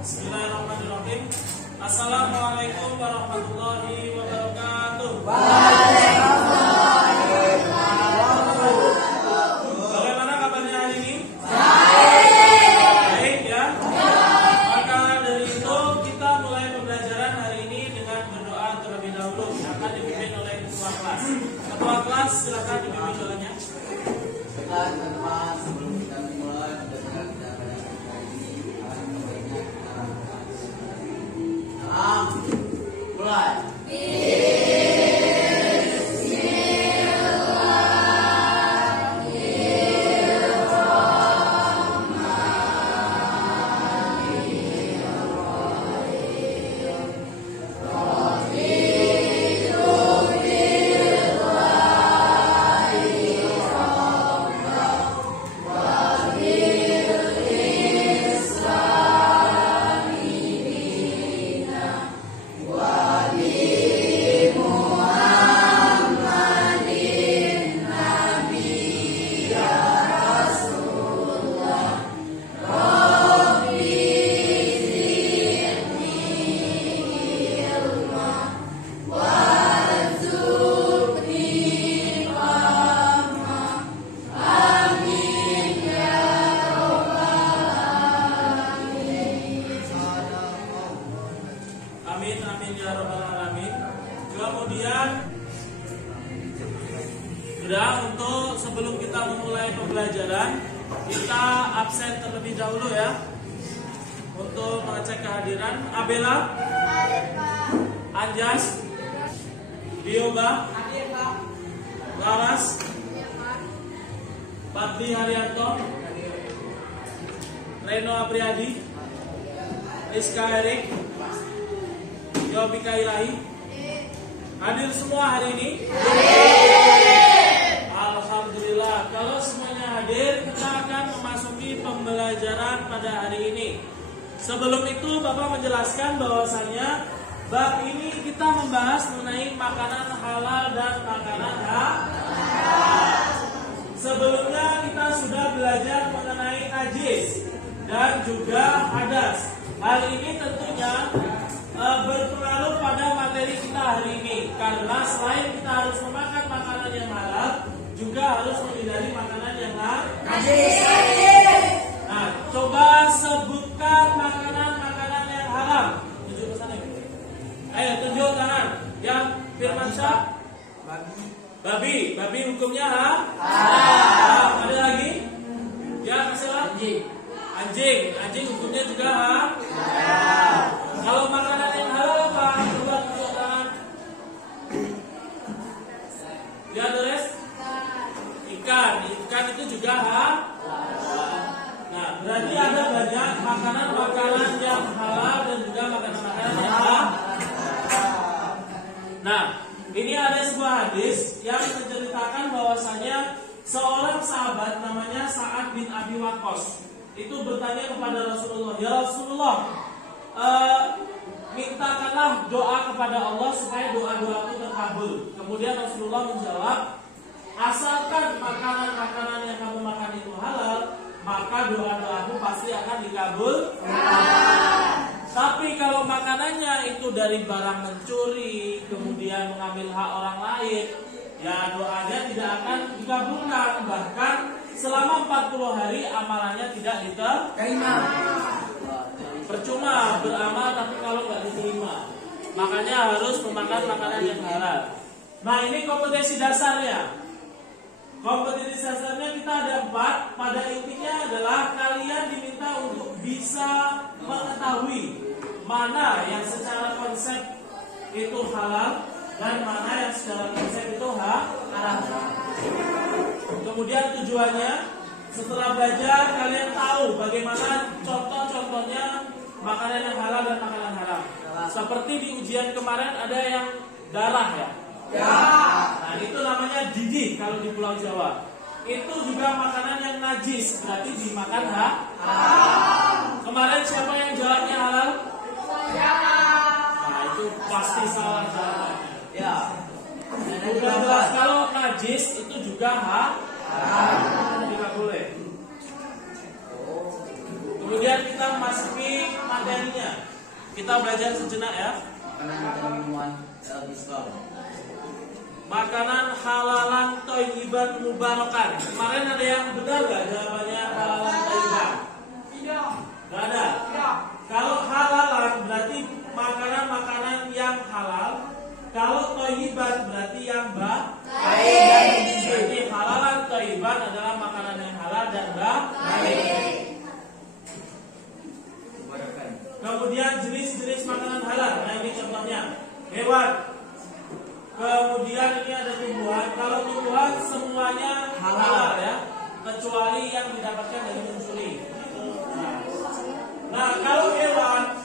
Bismillahirrahmanirrahim. Assalamualaikum warahmatullahi wabarakatuh. Bagaimana kabarnya hari ini? Baik ya. Maka dari itu kita mulai pembelajaran hari ini dengan berdoa terlebih dahulu yang akan dipimpin oleh ketua kelas. Ketua kelas silakan dipimpin doanya. Teman-teman, sebelum kita mulai belajar kita pada hari ini mulai. Amin ya rabbal alamin. Kemudian sudah, untuk sebelum kita memulai pembelajaran, kita absen terlebih dahulu ya untuk mengecek kehadiran. Abela, Anjas, Bioba, Laras, Patli Haryanto, Reno Apriadi, Rizka Erik, Yobika Ilahi, hadir semua hari ini? Alhamdulillah. Kalau semuanya hadir, kita akan memasuki pembelajaran pada hari ini. Sebelum itu, Bapak menjelaskan bahwasannya bab ini kita membahas mengenai makanan halal dan makanan haram. Sebelumnya kita sudah belajar mengenai najis dan juga hadas. Hal ini tentunya berpengaruh pada materi kita hari ini, karena selain kita harus memakan makanan yang halal, juga harus menghindari makanan yang najis. Nah, coba sebutkan makanan-makanan yang haram. Tunjuk ke sana. Ayo tunjuk tangan. Yang Firmansyah? Babi hukumnya haram. Ada lagi? Ya, kasih lagi. Anjing hukumnya juga haram. Kalau makanan yang halal apa? Coba tunjuk tangan. Ya, Dores? Ikan itu juga haram. Nah, berarti ada banyak makanan-makanan yang halal dan juga makanan-makanan yang haram. Nah, ini ada sebuah hadis yang menceritakan bahwasanya seorang sahabat namanya Sa'ad bin Abi Waqqas itu bertanya kepada Rasulullah, "Ya Rasulullah, mintakanlah doa kepada Allah supaya doa-doaku terkabul." Kemudian Rasulullah menjawab, "Asalkan makanan-makanan yang kamu makan itu halal, maka doa-doaku pasti akan dikabul. Tapi kalau makanannya itu dari barang mencuri, kemudian mengambil hak orang lain, ya doanya tidak akan dikabulkan. Bahkan selama 40 hari amalannya tidak diterima. Percuma beramal tapi kalau nggak diterima. Makanya harus memakan makanan yang halal." Nah, ini kompetensi dasarnya. Kompetensi dasarnya kita ada 4. Pada intinya adalah kalian diminta untuk bisa mengetahui mana yang secara konsep itu halal dan mana yang secara konsep itu haram. Kemudian tujuannya, setelah belajar kalian tahu bagaimana contoh-contohnya makanan yang halal dan makanan haram. Seperti di ujian kemarin ada yang darah ya. Nah, itu namanya didih kalau di Pulau Jawa. Itu juga makanan yang najis, berarti dimakan haram. Kemarin siapa yang jawabnya halal? Nah, itu pasti salah jawabannya. Ya. Sudah jelas kalau najis itu juga haram. Tidak boleh. Kemudian kita memasuki materinya. Kita belajar sejenak ya. Makanan dan minuman dalam Islam. Makanan halalan thayyiban mubarakan. Kemarin ada yang benar gak jawabannya halalan thayyiban? Tidak. Gak ada? Tidak. Kalau halalan berarti makanan-makanan yang halal. Kalau thayyiban berarti yang baik. Berarti halalan thayyiban adalah makanan yang halal dan baik. Kemudian jenis-jenis makanan halal. Nah ini contohnya hewan. Kemudian ini ada tumbuhan. Kalau tumbuhan semuanya halal ya, kecuali yang didapatkan dari mencuri. Nah kalau hewan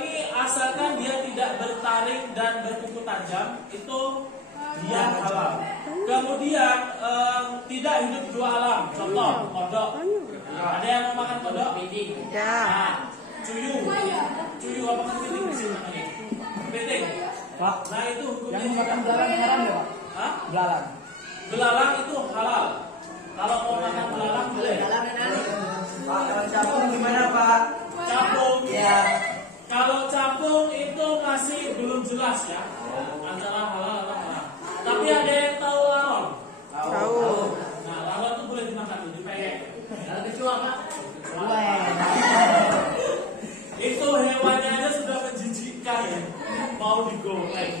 ini asalkan dia tidak bertaring dan berkuku tajam, itu dia halal. Kemudian tidak hidup di dua alam. Contoh kodok. Ada yang mau makan kodok? Nah, Cuyu apa kepiting di sini namanya? Kepiting. Pak, Nah itu hukumnya yang makan belalang haram ya, Pak? Hah? Belalang. Belalang itu halal. Kalau mau makan belalang boleh. Pak, kalau capung gimana, Pak? Capung. Ya. Kalau capung itu masih belum jelas ya. Antara halal atau haram. Tapi ada yang tahu laron? Tahu. Nah laron itu boleh dimakan, dipeyek. Kalau kecoa, Pak? Itu hewannya aja sudah menjijikkan ya. Mau digoreng.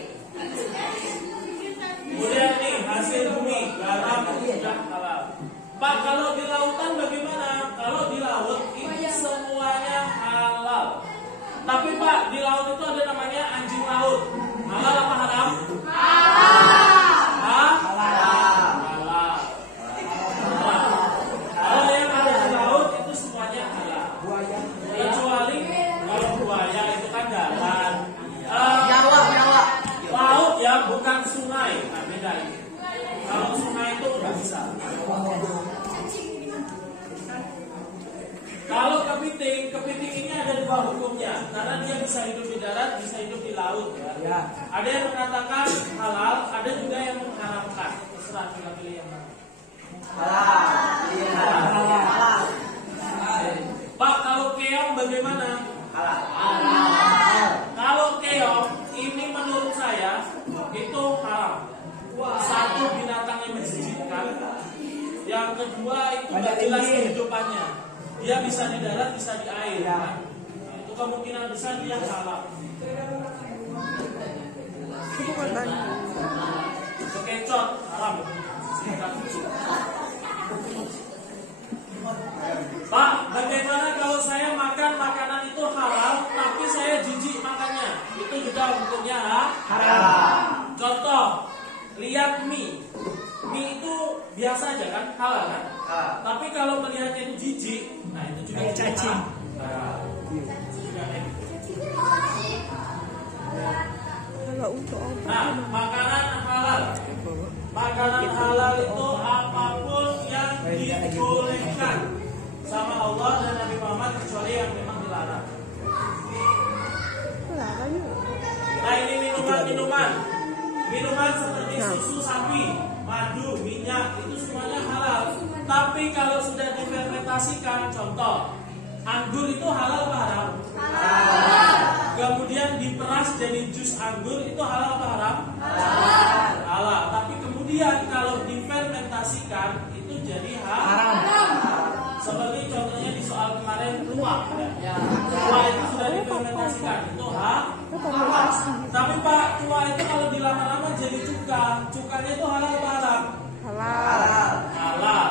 Kemudian nih hasil bumi, garam sudah halal. Pak kalau di lautan bagaimana? Kalau di laut ini semuanya halal. Tapi Pak di laut itu ada namanya anjing laut. Halal apa haram? Halal. Halal. Kalau yang ada di laut itu semuanya halal. Kecuali kalau buaya itu kan darat. Jawa. Laut ya bukan sungai. Nah beda ini. Kalau sungai itu nggak bisa. Kalau kepiting ini ada dua hukumnya. Karena dia bisa hidup di darat, bisa hidup di laut ya. Ada yang mengatakan halal, ada juga yang mengharamkan. Terserah kita pilih yang mana. Halal. Pak kalau keong bagaimana? Halal. Kalau keong ini menurut saya itu haram. Satu binatang yang menjijikkan. Yang kedua itu tidak jelas kehidupannya. Dia bisa di darat, bisa di air. Kan? Itu kemungkinan besar dia halal. Bekecot haram. Pak, bagaimana kalau saya makan makanan itu halal, tapi saya jijik makannya? Itu juga hukumnya haram. Contoh, lihat mie. Mie itu biasa aja kan, halal kan? Tapi kalau melihatnya itu jijik, nah itu juga cacing. Nah, makanan halal. Makanan halal itu apapun yang dibolehkan sama Allah dan Nabi Muhammad kecuali yang memang dilarang. Nah ini minuman seperti susu sapi, madu, minyak itu semuanya halal. Tapi kalau sudah difermentasikan, contoh anggur itu halal apa haram? Halal. Kemudian diperas jadi jus anggur itu halal apa haram? Halal. Halal. Tapi kemudian kalau difermentasikan itu jadi haram. Seperti contohnya di soal kemarin tuak. Tuak itu sudah difermentasikan itu halal. Tapi Pak, tuak itu kalau dilama-lama jadi cuka. Cukanya itu halal apa haram? Halal. Halal.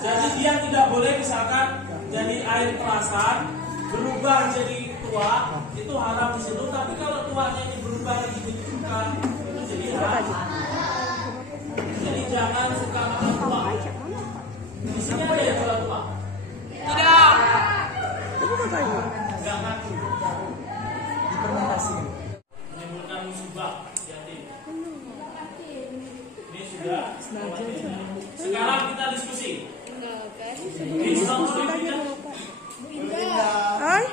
Jadi dia tidak boleh misalkan jadi air perasan berubah jadi tuak, itu haram di situ. Tapi kalau tuaknya ini berubah jadi cuka, itu jadi haram. Jadi jangan suka makan tuak. Di sini ada yang jual tuak? Tidak. Enggak ngaku. Fermentasi. Menimbulkan musibah. Jadi ini sudah. Sekarang kita diskusi. Hai.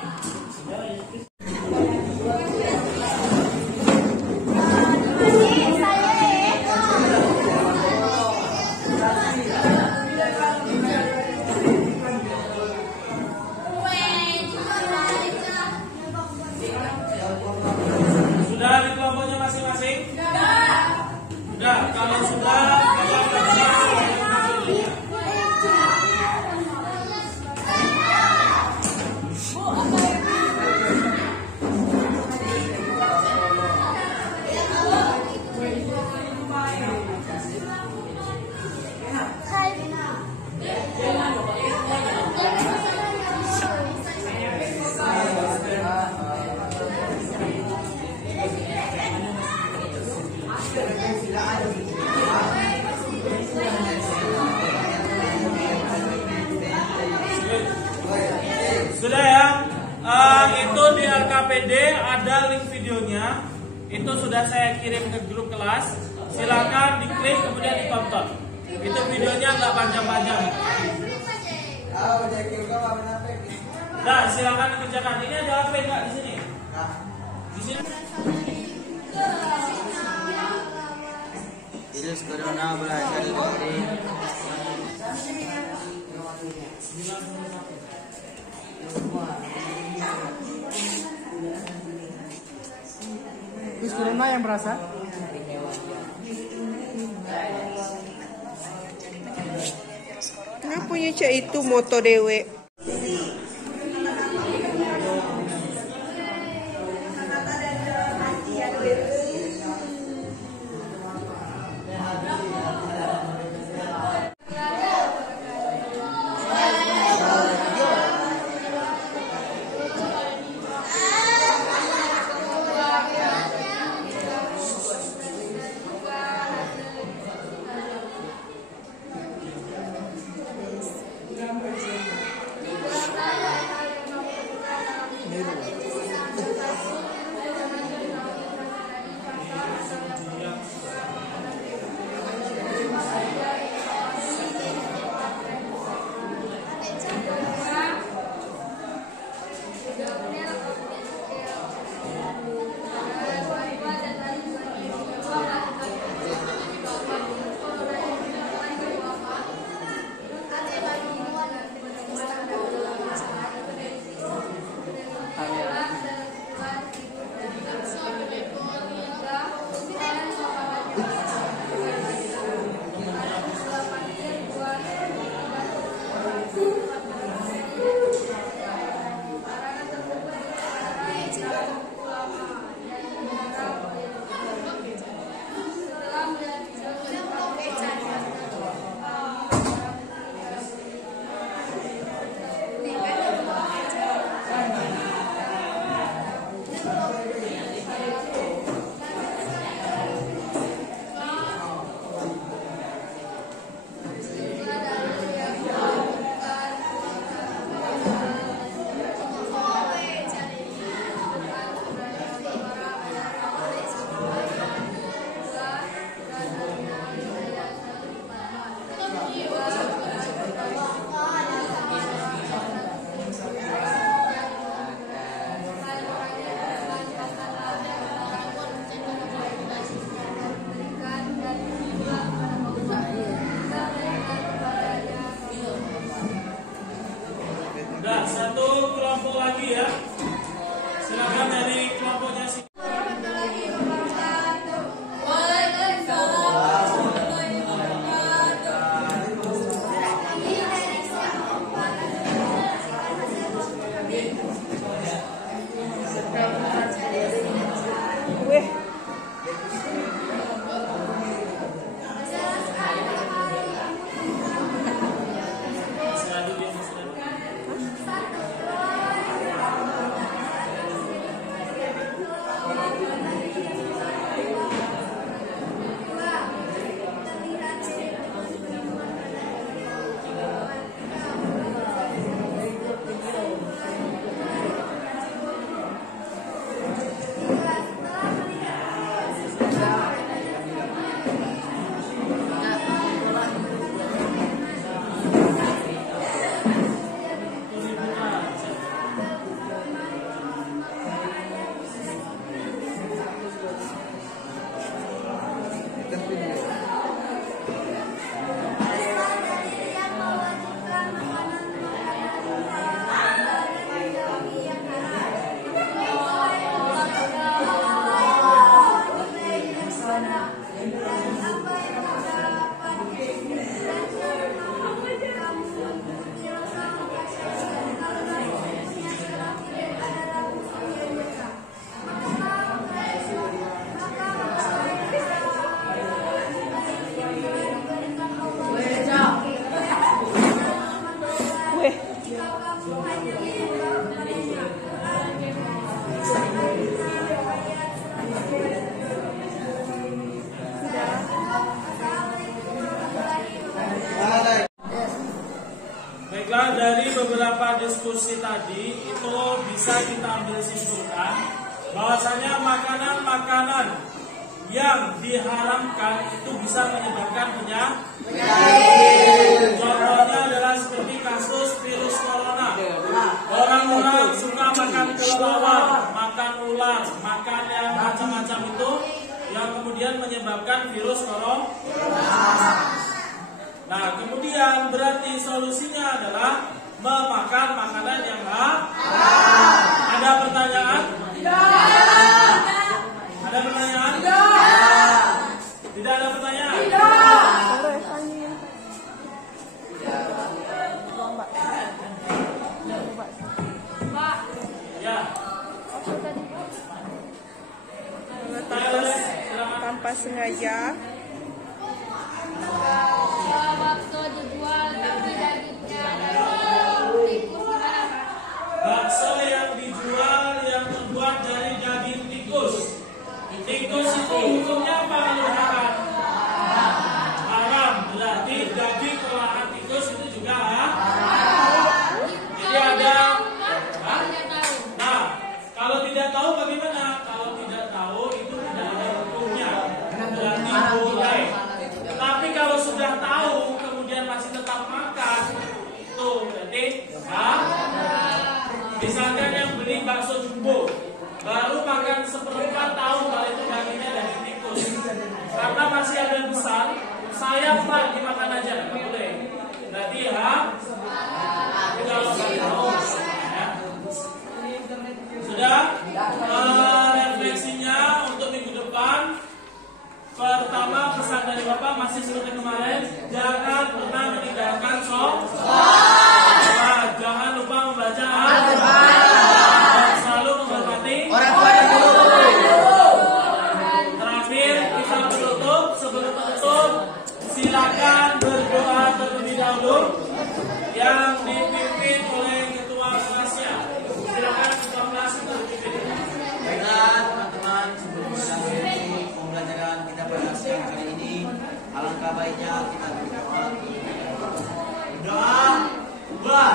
KPD ada link videonya, itu sudah saya kirim ke grup kelas. Silakan diklik kemudian ditonton. Itu videonya nggak panjang-panjang. Nah, silakan dikerjakan. Ini ada HP nggak di sini? Di sini. Virus corona berasal dari virus corona yang berasal Kenapa punya cak itu moto dewe? Nah, satu kelompok lagi ya. Silakan dari kelompoknya sini. Baiklah, dari beberapa diskusi tadi itu itu bisa kita ambil simpulkan bahwasanya makanan-makanan yang diharamkan itu bisa menyebabkan penyakit. Contohnya adalah seperti kasus virus corona. Orang-orang suka makan kelelawar, makan ular, makan yang macam-macam itu yang kemudian menyebabkan virus corona. Nah, kemudian berarti solusinya adalah memakan makanan yang halal. Ada pertanyaan? Tidak. Ada pertanyaan? Tidak. Tidak ada pertanyaan? Ya. Tanpa sengaja. Bakso dijual tapi dagingnya dari tikus gimana, Pak? Bakso yang dijual yang terbuat dari daging tikus. Tikus itu hukumnya apa kalau makan? Haram. Berarti daging olahan tikus itu juga jadi ada. Nah, kalau tidak tahu bagaimana? Kalau tidak tahu itu tidak ada hukumnya. Berarti boleh. Tapi kalau sudah tahu kemudian masih tetap makan, itu berarti misalkan yang beli bakso jumbo baru makan seperempat tahu kalau itu dagingnya daging tikus, karena masih ada yang besar, sayang Pak dimakan aja, nggak boleh. Berarti tapi kalau nggak tahu, ya. Sudah refleksinya untuk minggu depan. Pertama, pesan dari Bapak masih seperti kemarin, jangan pernah meninggalkan sholat. Jangan lupa membaca dan selalu menghormati orang tua dan guru. Terakhir kita menutup. Sebelum menutup, silakan berdoa terlebih dahulu yang dipimpin oleh ketua kelasnya. Silakan ketua kelas untuk dipimpin. Baiklah teman-teman, sebelum kita mengakhiri pembelajaran kita pada siang hari ini, alangkah baiknya kita berdoa. Doa.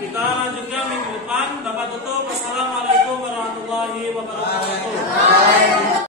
Kita lanjutkan minggu depan. Bapak tutup.